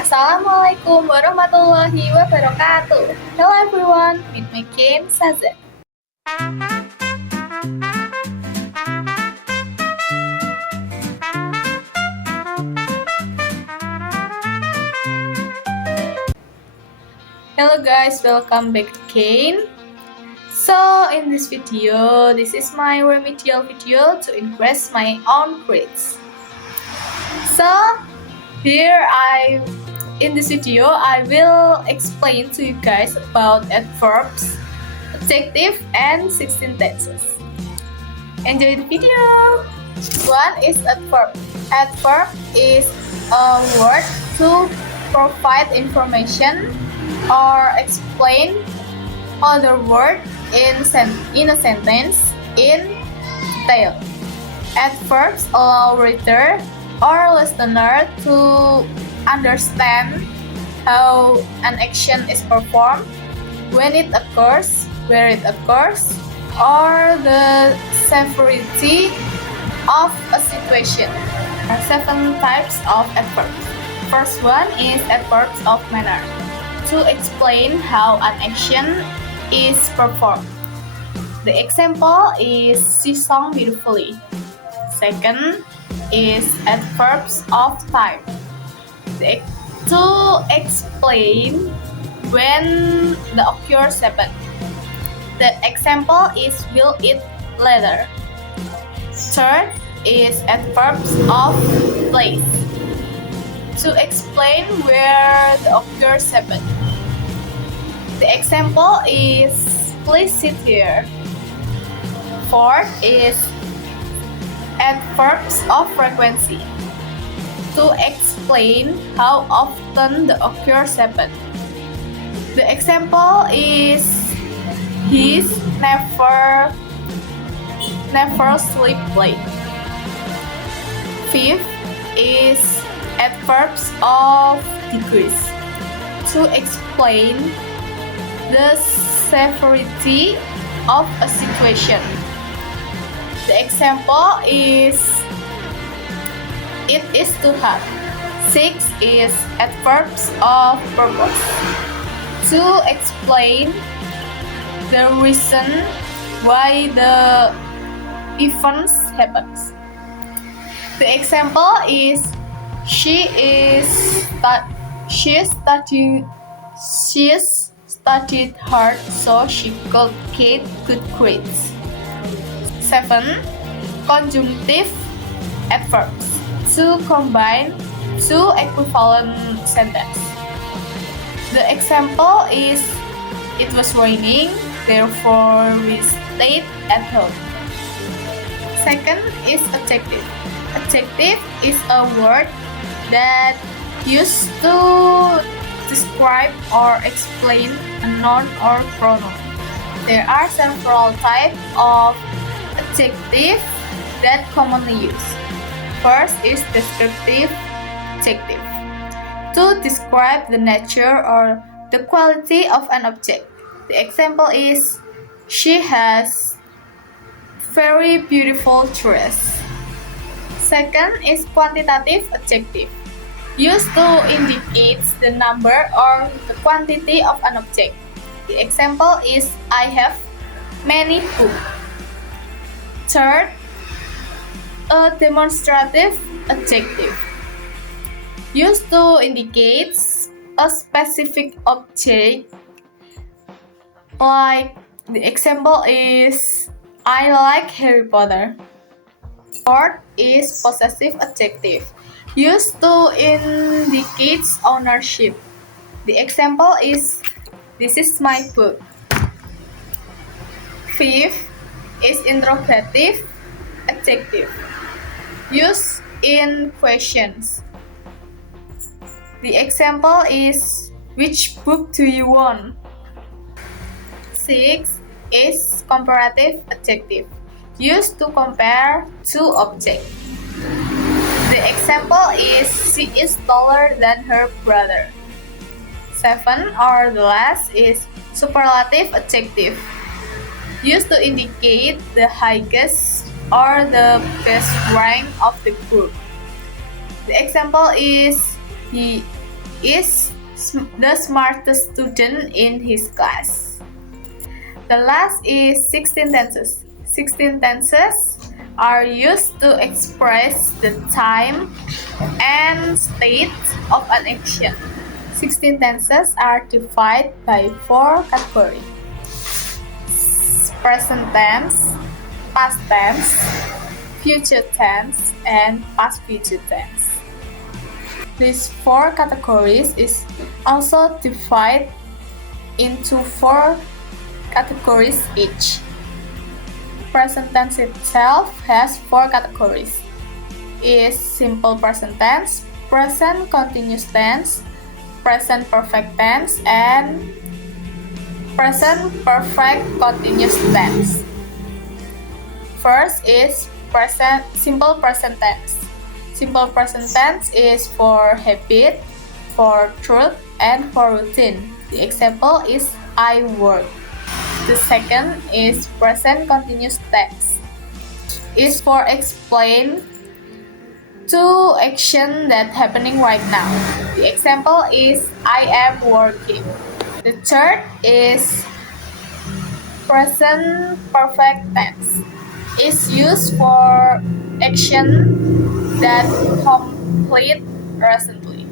Assalamualaikum warahmatullahi wabarakatuh. Hello everyone, meet my Kim Sazen. Hello guys, welcome back again. So in this video, this is my remedial video to increase my own grades. So here in this video, I will explain to you guys about adverbs, adjective, and 16 tenses. Enjoy the video! One is adverb. Adverb is a word to provide information or explain other word in a sentence in detail. Adverbs allow reader or listener to understand how an action is performed, when it occurs, where it occurs, or the severity of a situation. There are 7 types of adverbs. First one is adverbs of manner, to explain how an action is performed. The example is she sung beautifully. Second is adverbs of time, to explain when the occurs happen. The example is will eat later. Third is adverbs of place, to explain where the occurs happen. The example is please sit here. Fourth is adverbs of frequency, to explain how often the occurs happen. The example is he's never sleep late. Fifth is adverbs of degrees, to explain the severity of a situation. The example is it is too hot. 6 is adverbs of purpose, to explain the reason why the events happens. The example is she studied hard so she could get good grades. 7. Conjunctive adverbs, to combine two equivalent sentences. The example is it was raining, therefore we stayed at home. Second is adjective. Adjective is a word that used to describe or explain a noun or pronoun. There are several types of adjective that commonly used. First is descriptive adjective, to describe the nature or the quality of an object. The example is she has very beautiful dress. Second is quantitative adjective, used to indicate the number or the quantity of an object. The example is I have many books. Third, a demonstrative adjective, used to indicate a specific object. Like the example is I like Harry Potter. Fourth is possessive adjective, used to indicate ownership. The example is this is my book. Fifth is interrogative adjective, used in questions. The example is which book do you want? 6 is comparative adjective, used to compare two objects. The example is she is taller than her brother. 7 or the last is superlative adjective, used to indicate the highest or the best rank of the group. The example is is the smartest student in his class. The last is 16 tenses. 16 tenses are used to express the time and state of an action. 16 tenses are divided by 4 categories: present tense, past tense, future tense, and past future tense. These 4 categories is also divided into 4 categories each. Present tense itself has 4 categories. Is simple present tense, present continuous tense, present perfect tense, and present perfect continuous tense. First is simple present tense. Simple present tense is for habit, for truth, and for routine. The example is I work. The second is present continuous tense. Is for explain two action that happening right now. The example is I am working. The third is present perfect tense. Is used for action that complete recently.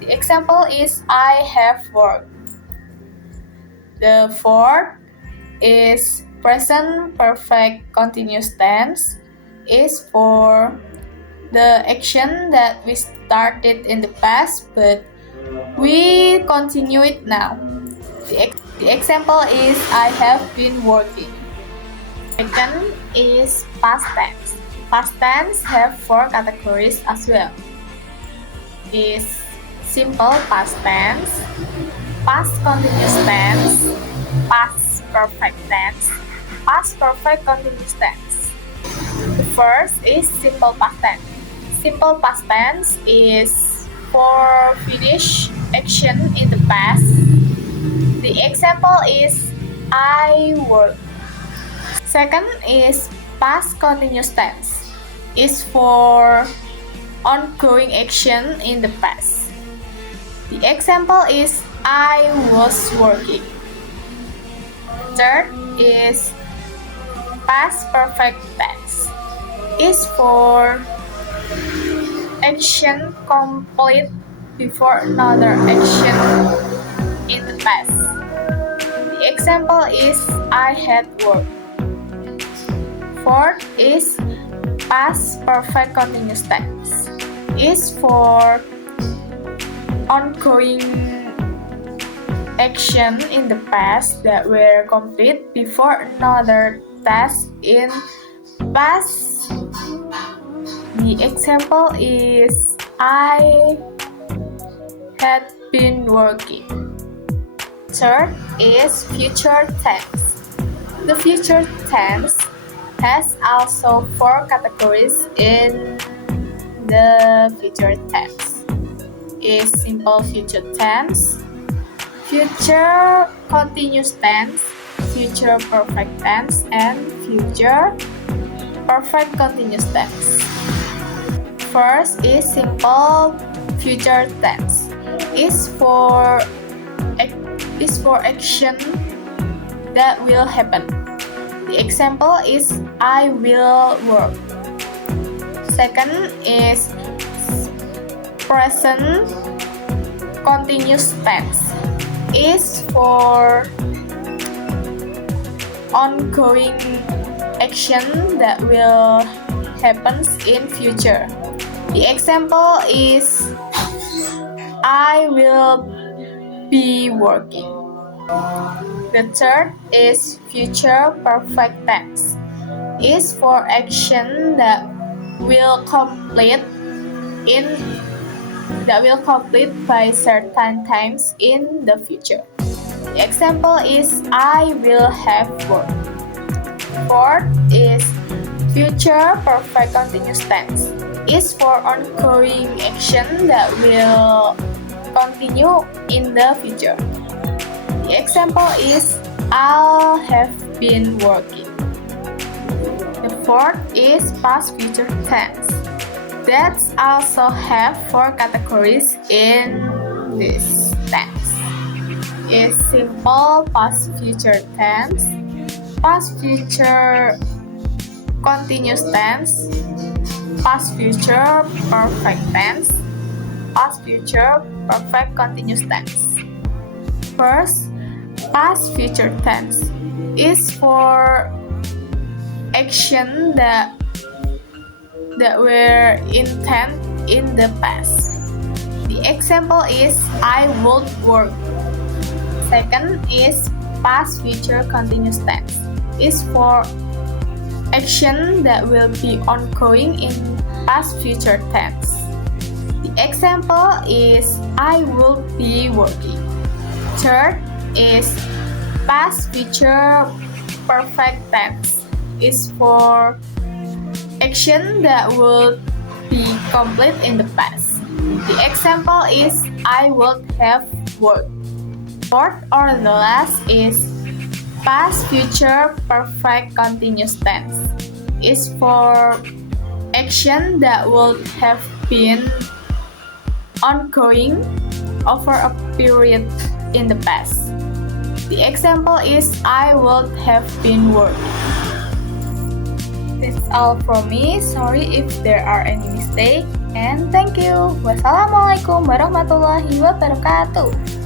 The example is I have worked. The fourth is present perfect continuous tense. Is for the action that we started in the past but we continue it now. The example is I have been working. Second is past tense. Past tense have 4 categories as well. Is simple past tense, past continuous tense, past perfect tense, past perfect continuous tense. The first is simple past tense. Simple past tense is for finish action in the past. The example is I work. Second is past continuous tense. Is for ongoing action in the past. The example is I was working. Third is past perfect tense. Is for action complete before another action in the past. The example is I had work. Fourth is past perfect continuous tense. Is for ongoing action in the past that were complete before another task in past. The example is I had been working. Third is future tense. The future tense has also 4 categories in the future tense. Is simple future tense, future continuous tense, future perfect tense, and future perfect continuous tense. First is simple future tense. Is for action that will happen. The example is I will work. Second is present continuous tense. Is for ongoing action that will happen in future. The example is I will be working. The third is future perfect tense. Is for action that will complete by certain times in the future. The example is I will have work. Fourth is future perfect continuous tense. Is for ongoing action that will continue in the future. The example is I'll have been working. The fourth is past future tense. That also have 4 categories in this tense is simple past future tense, past future continuous tense, past future perfect tense, past future perfect continuous tense. First, past future tense is for action that were intent in the past. The example is I would work. Second is past future continuous tense. Is for action that will be ongoing in past future tense. The example is I will be working. Third is past future perfect tense. Is for action that will be complete in the past. The example is I would have worked. Fourth or the last is past future perfect continuous tense. Is for action that would have been ongoing over a period in the past. The example is I would have been working. That's all from me. Sorry if there are any mistakes. And thank you. Wassalamualaikum warahmatullahi wabarakatuh.